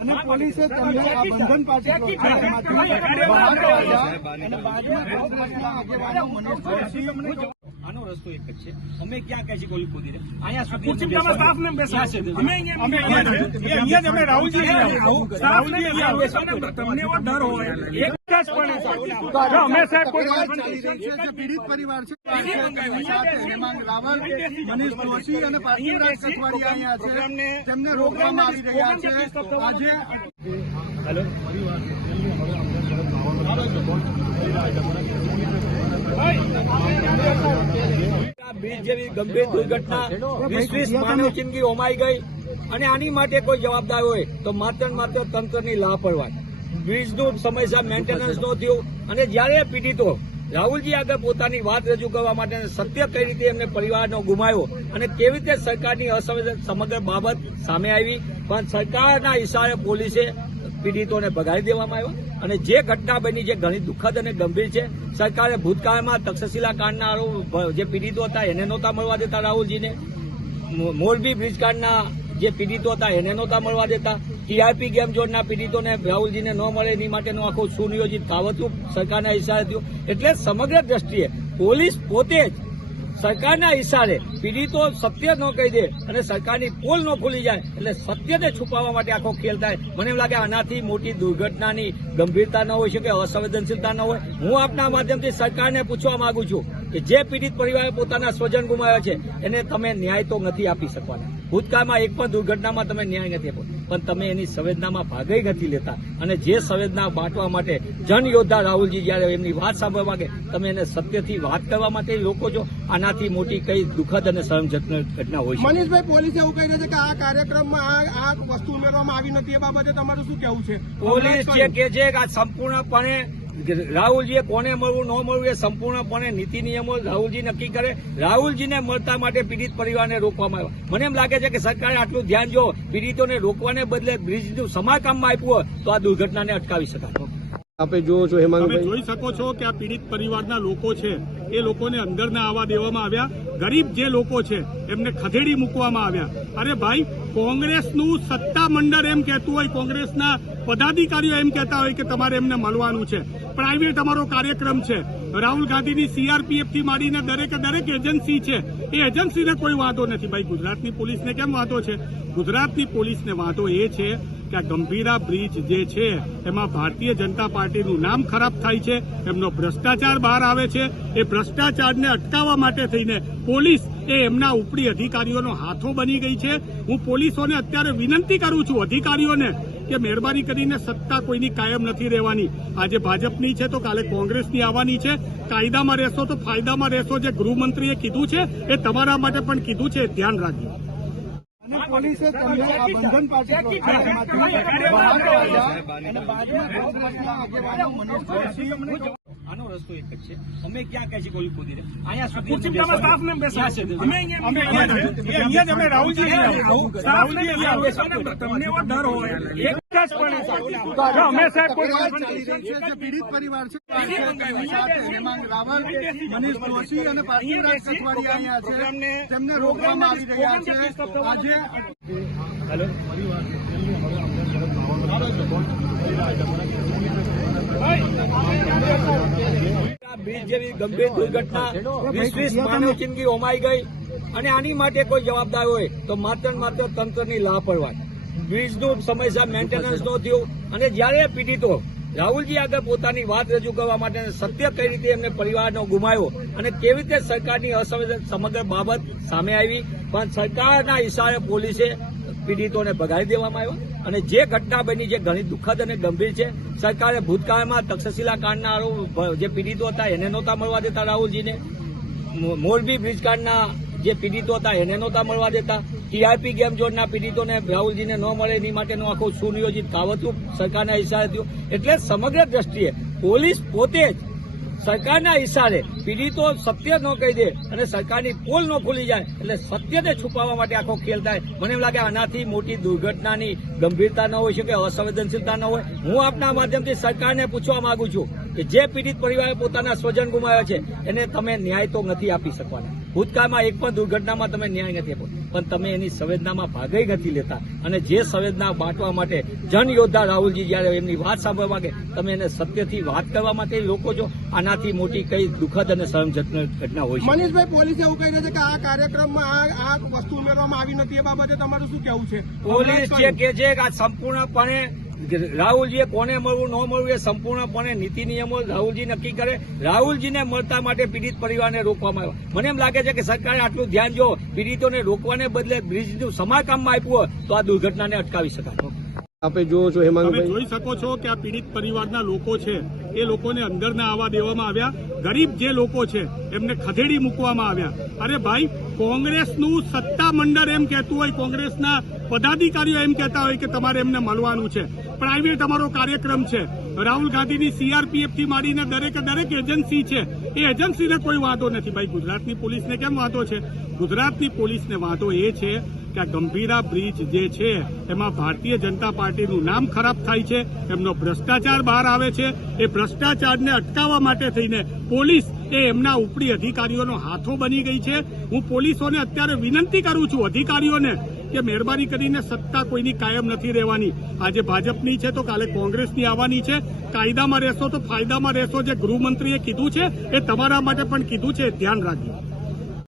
અને પોલીસે તમને આ બંધન પાર્ટી બહાર કાઢ્યા અને બાદમાં આગેવાનો મનીષ આનો રસ્તો એક જ છે. અમે ક્યાં કહે છે કૂદી ને અહીંયા સુધી ખુરશીમાં સ્ટાફ ને બેસો અમે અહીંયા અમે અહીંયા જ- અમે રાહુલજી સ્ટાફ ને અહીંયા બેસો તમને એવો ડર હોય એક જ પણ જો અમે સાહેબ કોઈ ચાલી રહી છે જે પીડિત પરિવાર છે હેમાંગ રાવલ મનીષ જોશી અને પાર્થિવરાજ સખવાડિયા અહીંયા છે. તેમને રોકવામાં આવી રહ્યા છે. આજે હેલો. આ બ્રિજ જેવી ગંભીર દુર્ઘટના વીસ વીસ માનવ જિંદગી હોમાઈ ગઈ અને આની માટે કોઈ જવાબદાર હોય તો માત્ર માત્ર તંત્રની લાપરવાહી બ્રિજનું સમયસર મેન્ટેનન્સ ન થયું અને જ્યારે પીડિતો રાહુલજી આગળ પોતાની વાત રજૂ કરવા માટે સત્ય કઈ રીતે એમને પરિવારનો ગુમાવ્યો અને કેવી રીતે સરકારની અસંવેદન સમગ્ર બાબત સામે આવી પણ સરકારના ઇશારે પોલીસે પીડિતોને ભગાડી દેવામાં આવ્યા અને જે ઘટના બની, જે ઘણી દુઃખદ અને ગંભીર છે, સરકારે ભૂતકાળમાં તક્ષશિલા કાંડના જે પીડિતો હતા, એને નહોતા મળવા દેતા રાહુલજીને. મોરબી બ્રિજ કાંડના જે પીડિતો હતા, એને નહોતા મળવા દેતા. ટીઆરપી ગેમ ઝોનના પીડિતોને રાહુલજીને ન મળે, એની માટેનું આખું સુનિયોજિત કાવતું સરકારના ઇશારે થયું. એટલે સમગ્ર દ્રષ્ટિએ પોલીસ પોતે જ સરકારના ઇશારે પીડિતો સત્ય ન કહી દે અને સરકારની પોલ ન ખુલી જાય એટલે સત્યને છુપાવવા માટે આખો ખેલ થાય. મને એમ લાગે આનાથી મોટી દુર્ઘટનાની ગંભીરતા ન હોઈ શકે, અસંવેદનશીલતા ન હોય. હું આપના માધ્યમથી સરકારને પૂછવા માંગુ છું કે જે પીડિત પરિવારે પોતાના સ્વજન ગુમાવ્યા છે, એને તમે ન્યાય તો નથી આપી શકવાના. ભૂતકાળમાં એક પણ દુર્ઘટનામાં તમે ન્યાય નથી આપ્યો પણ તમે એની સંવેદનામાં ભાગઈ નથી લેતા. અને જે સંવેદના બાંટવા માટે જન યોદ્ધા રાહુલજી જયારે એમની વાત સાંભળવા માંગે તમે એને સત્યથી વાત કરવા માટે લોકો છો આનાથી મોટી કઈ દુઃખદ અને શરમજનક ઘટના હોય છે. મનીષભાઈ પોલીસે એવું કહી રહ્યું છે કે આ કાર્યક્રમમાં આ વસ્તુ ઉમેરવામાં આવી નથી એ બાબતે તમારું શું કહેવું છે? પોલીસ જે કે છે કે આ સંપૂર્ણપણે રાહુલજીએ કોને મળવું ન મળવું એ સંપૂર્ણપણે નીતિ નિયમો રાહુલજી નક્કી કરે. રાહુલજીને મળતા માટે પીડિત પરિવારને રોકવામાં આવ્યા. મને એમ લાગે છે કે સરકારે આટલું ધ્યાન જો પીડિતોને રોકવાને બદલે બ્રિજનું સમારકામમાં આપ્યું હોય તો આ દુર્ઘટનાને અટકાવી શકાય. આપે જુઓ છો તમે હેમાંગભાઈ જોઈ શકો છો કે આ પીડિત પરિવારના લોકો છે એ લોકોને અંદર ના આવવા દેવામાં આવ્યા. ગરીબ જે લોકો છે એમને ખદેડી મૂકવામાં આવ્યા. અરે ભાઈ કોંગ્રેસનું સત્તા મંડળ એમ કહેતું હોય, કોંગ્રેસના પદાધિકારીઓ એમ કહેતા હોય કે તમારે એમને મળવાનું છે. પ્રાઇવેટ અમારો કાર્યક્રમ છે. રાહુલ ગાંધીની સીઆરપીએફથી માંડીને દરેકે દરેક એજન્સી છે. એ એજન્સીને કોઈ વાંધો નથી. ભાઈ, ગુજરાતની પોલીસને કેમ વાંધો છે? ગુજરાતની પોલીસને વાંધો એ છે કે આ ગંભીરા બ્રિજ જે છે, એમાં ભારતીય જનતા પાર્ટીનું નામ ખરાબ થાય છે, એમનો ભ્રષ્ટાચાર બહાર આવે છે, એ ભ્રષ્ટાચારને અટકાવવા માટે થઈને પોલીસ એ એમના ઉપરી અધિકારીઓનો હાથો બની ગઈ છે. હું પોલીસોને અત્યારે વિનંતી કરું છું અધિકારીઓને કે મહેરબાની કરીને સત્તા કોઈની કાયમ નથી રહેવાની. આજે ભાજપની છે તો કાલે કોંગ્રેસની આવવાની છે. કાયદામાં રહેશો તો ફાયદામાં રહેશો. જે ગૃહમંત્રીએ કીધું છે એ તમારા માટે પણ કીધું છે. ધ્યાન રાખજો. અને પોલીસે તમને આ બંધન પાર્ટી આનો રસ્તો એક જ છે. અમે ક્યાં કહે છે કોઈ કૂદી અહીંયા સુધી સ્ટાફ ને બેસો અમે અહીંયા અમે અહીંયા જ- અમે રાહુલજી ને તમને એવો ડર હોય. એક પણ અમે સાહેબ કોઈ પીડિત પરિવાર છે. હેમાંગ રાવલ મનીષ જોશી અને પાર્થિવરાજ સખવાડિયા અહીંયા છે. તેમને રોકવામાં આવી રહ્યા છે. આજે હેલો? બ્રિજ જેવી ગંભીર દુર્ઘટના વીસ વીસ માનવ જિંદગી હોમાઈ ગઈ અને આની માટે કોઈ જવાબદાર હોય તો માત્ર ને માત્ર તંત્રની લાપરવાહી. બ્રિજનું સમયસર મેન્ટેનન્સ ન થયું અને જ્યારે પીડિતો રાહુલજી આગળ પોતાની વાત રજૂ કરવા માટે સત્ય કઈ રીતે એમને પરિવારનો ગુમાવ્યો અને કેવી રીતે સરકારની અસંવેદન સમગ્ર બાબત સામે આવી, પણ સરકારના ઇશારે પોલીસે પીડિતોને ભગાડી દેવામાં આવ્યો અને જે ઘટના બની જે ઘણી દુઃખદ અને ગંભીર છે, સરકારે ભૂતકાળમાં તક્ષશિલા કાંડના આરોપ જે પીડિતો હતા એને નહોતા મળવા દેતા રાહુલજીને મોરબી બ્રિજ કાંડના જે પીડિતો હતા એને નહોતા મળવા દેતા ટીઆરપી ગેમ ઝોનના પીડિતોને રાહુલજીને ન મળે એની માટેનું આખું સુનિયોજિત કાવતું સરકારના ઇશારે થયું. એટલે સમગ્ર દ્રષ્ટિએ પોલીસ પોતે જ સરકારના ઇશારે પીડિતો સત્ય ન કહી દે અને સરકારની પોલ ન ખુલી જાય, એટલે સત્યને છુપાવવા માટે આખો ખેલ થાય. મને એમ લાગે આનાથી મોટી દુર્ઘટનાની ગંભીરતા ન હોઈ શકે અસંવેદનશીલતા ન હોય. હું આપના માધ્યમથી સરકારને પૂછવા માંગુ છું કે જે પીડિત પરિવારે પોતાના સ્વજન ગુમાવ્યા છે એને તમે ન્યાય તો નથી આપી શકવાના. ભૂતકાળમાં એક પણ દુર્ઘટનામાં તમે ન્યાય નથી આપ્યો. પણ તમે એની સંવેદનામાં ભાગઈ નથી લેતા. અને જે સંવેદના બાંટવા માટે જનયોદ્ધા રાહુલજી જયારે એમની વાત સાંભળવા માંગે તમે એને સત્યથી વાત કરવા માટે લોકો છો. આનાથી મોટી કઈ દુઃખદ અને શરમજનક ઘટના હોય છે. મનીષભાઈ પોલીસે એવું કહી છે કે આ કાર્યક્રમમાં આ વસ્તુ ઉમેરવામાં આવી નથી. એ બાબતે તમારું શું કહેવું છે? પોલીસ જે કે છે કે આ સંપૂર્ણપણે રાહુલજીએ કોને મળવું ન મળવું એ સંપૂર્ણપણે નીતિ નિયમો રાહુલજી નક્કી કરે. રાહુલજીને મળતા માટે પીડિત પરિવારને રોકવામાં આવ્યો. મને એમ લાગે છે કે સરકારે આટલું ધ્યાન જો પીડિતોને રોકવાને બદલે બ્રિજનું સમારકામમાં આપ્યું હોય તો આ દુર્ઘટનાને અટકાવી શકાય. આપે જોવો છો તમે હેમાંગભાઈ જોઈ શકો છો કે આ પીડિત પરિવારના લોકો છે એ લોકોને અંદર ના આવવા દેવામાં આવ્યા. ગરીબ જે લોકો છે એમને ખદેડી મૂકવામાં આવ્યા. અરે ભાઈ કોંગ્રેસનું સત્તા મંડળ એમ કહેતું હોય કોંગ્રેસના પદાધિકારીઓ એમ કહેતા હોય કે તમારે એમને મળવાનું છે. પ્રાઇવેટ અમારો કાર્યક્રમ છે. રાહુલ ગાંધીની સીઆરપીએફથી માંડીને દરેકે દરેક એજન્સી છે. એ એજન્સીને કોઈ વાંધો નથી. ભાઈ, ગુજરાતની પોલીસને કેમ વાંધો છે? ગુજરાતની પોલીસને વાંધો એ છે કે આ ગંભીરા બ્રિજ જે છે, એમાં ભારતીય જનતા પાર્ટીનું નામ ખરાબ થાય છે, એમનો ભ્રષ્ટાચાર બહાર આવે છે. એ ભ્રષ્ટાચારને અટકાવવા માટે થઈને પોલીસ એ એમના ઉપરી અધિકારીઓનો હાથો બની ગઈ છે. હું પોલીસોને અત્યારે વિનંતી કરું છું, અધિકારીઓને કે મહેરબાની કરીને સત્તા કોઈની કાયમ નથી રહેવાની. આજે ભાજપની છે તો કાલે કોંગ્રેસની આવવાની છે. કાયદામાં રહેશો તો ફાયદામાં રહેશો. જે ગૃહમંત્રીએ કીધું છે એ તમારા માટે પણ કીધું છે. ધ્યાન રાખજો.